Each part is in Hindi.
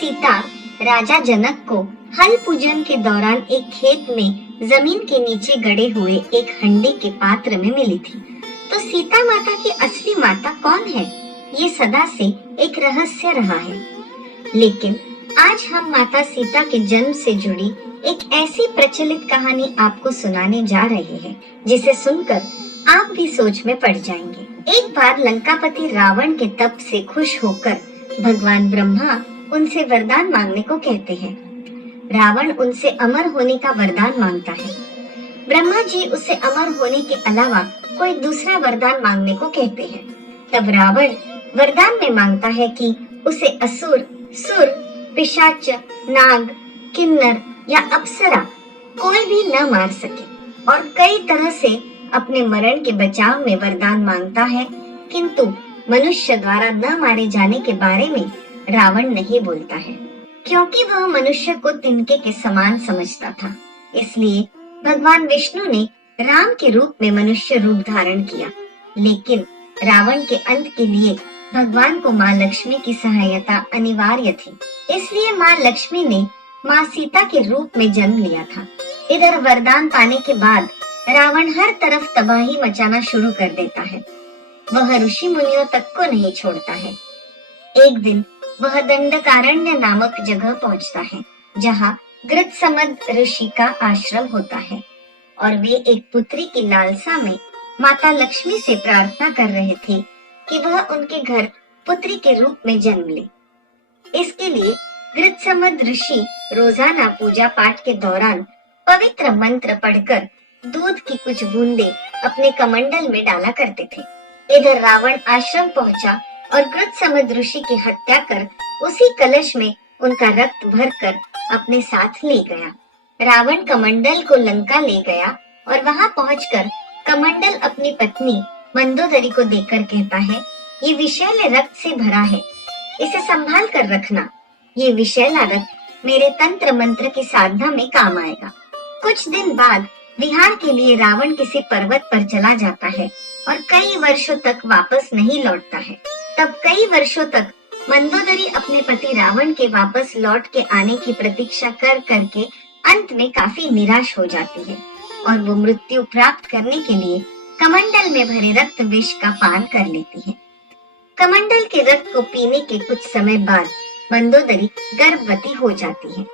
सीता राजा जनक को हल पूजन के दौरान एक खेत में जमीन के नीचे गड़े हुए एक हंडी के पात्र में मिली थी। तो सीता माता की असली माता कौन है, ये सदा से एक रहस्य रहा है। लेकिन आज हम माता सीता के जन्म से जुड़ी एक ऐसी प्रचलित कहानी आपको सुनाने जा रहे हैं, जिसे सुनकर आप भी सोच में पड़ जाएंगे। एक बार लंकापति रावण के तप से खुश होकर भगवान ब्रह्मा उनसे वरदान मांगने को कहते हैं। रावण उनसे अमर होने का वरदान मांगता है। ब्रह्मा जी उसे अमर होने के अलावा कोई दूसरा वरदान मांगने को कहते हैं। तब रावण वरदान में मांगता है कि उसे असुर, सुर, पिशाच, नाग, किन्नर या अप्सरा कोई भी न मार सके, और कई तरह से अपने मरण के बचाव में वरदान मांगता है, किंतु मनुष्य द्वारा न मारे जाने के बारे में रावण नहीं बोलता है, क्योंकि वह मनुष्य को तिनके के समान समझता था। इसलिए भगवान विष्णु ने राम के रूप में मनुष्य रूप धारण किया। लेकिन रावण के अंत के लिए भगवान को माँ लक्ष्मी की सहायता अनिवार्य थी। इसलिए माँ लक्ष्मी ने माँ सीता के रूप में जन्म लिया था। इधर वरदान पाने के बाद रावण हर तरफ तबाही मचाना शुरू कर देता है। वह ऋषि मुनियों तक को नहीं छोड़ता है। एक दिन वह दंडकारण्य नामक जगह पहुंचता है, जहाँ गृत्समद ऋषि का आश्रम होता है, और वे एक पुत्री की लालसा में माता लक्ष्मी से प्रार्थना कर रहे थे कि वह उनके घर पुत्री के रूप में जन्म ले। इसके लिए गृत्समद ऋषि रोजाना पूजा पाठ के दौरान पवित्र मंत्र पढ़कर दूध की कुछ बूंदे अपने कमंडल में डाला करते थे। इधर रावण आश्रम पहुंचा और गृत्समद ऋषि की हत्या कर उसी कलश में उनका रक्त भरकर अपने साथ ले गया। रावण कमंडल को लंका ले गया और वहां पहुंचकर कमंडल अपनी पत्नी मंदोदरी को देकर कहता है, ये विषैले रक्त से भरा है, इसे संभाल कर रखना। ये विषैला रक्त मेरे तंत्र मंत्र की साधना में काम आएगा। कुछ दिन बाद विहार के लिए रावण किसी पर्वत पर चला जाता है और कई वर्षों तक वापस नहीं लौटता है। तब कई वर्षों तक मंदोदरी अपने पति रावण के वापस लौट के आने की प्रतीक्षा कर करके अंत में काफी निराश हो जाती है, और वो मृत्यु प्राप्त करने के लिए कमंडल में भरे रक्त विष का पान कर लेती है। कमंडल के रक्त को पीने के कुछ समय बाद मंदोदरी गर्भवती हो जाती है।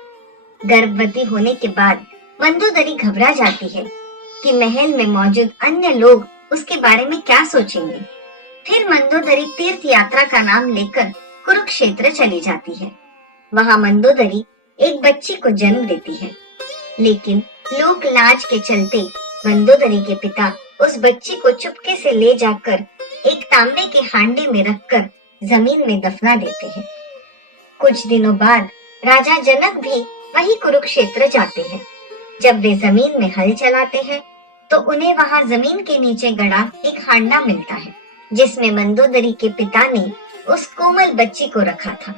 गर्भवती होने के बाद मंदोदरी घबरा जाती है कि महल में मौजूद अन्य लोग उसके बारे में क्या सोचेंगे। फिर मंदोदरी तीर्थ यात्रा का नाम लेकर कुरुक्षेत्र चली जाती है। वहाँ मंदोदरी एक बच्ची को जन्म देती है, लेकिन लोक लाज के चलते मंदोदरी के पिता उस बच्ची को चुपके से ले जाकर एक तांबे के हांडे में रखकर जमीन में दफना देते हैं। कुछ दिनों बाद राजा जनक भी वही कुरुक्षेत्र जाते हैं। जब वे जमीन में हल चलाते हैं तो उन्हें वहाँ जमीन के नीचे गड़ा एक हांडा मिलता है, जिसमें मंदोदरी के पिता ने उस कोमल बच्ची को रखा था,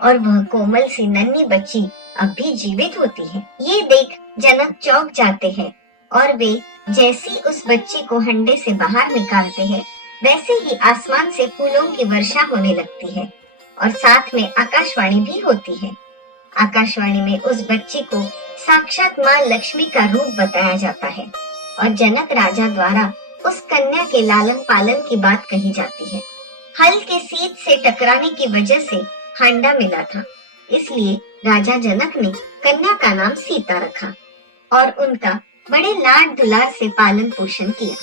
और वह कोमल सी नन्ही बच्ची अब भी जीवित होती है। ये देख जनक चौंक जाते हैं, और वे जैसी उस बच्ची को हंडे से बाहर निकालते हैं, वैसे ही आसमान से फूलों की वर्षा होने लगती है, और साथ में आकाशवाणी भी होती है। आकाशवाणी में उस बच्ची को साक्षात माँ लक्ष्मी का रूप बताया जाता है, और जनक राजा द्वारा उस कन्या के लालन पालन की बात कही जाती है। हल के सीध से टकराने की वजह से हांडा मिला था, इसलिए राजा जनक ने कन्या का नाम सीता रखा और उनका बड़े लाड दुलार से पालन पोषण किया।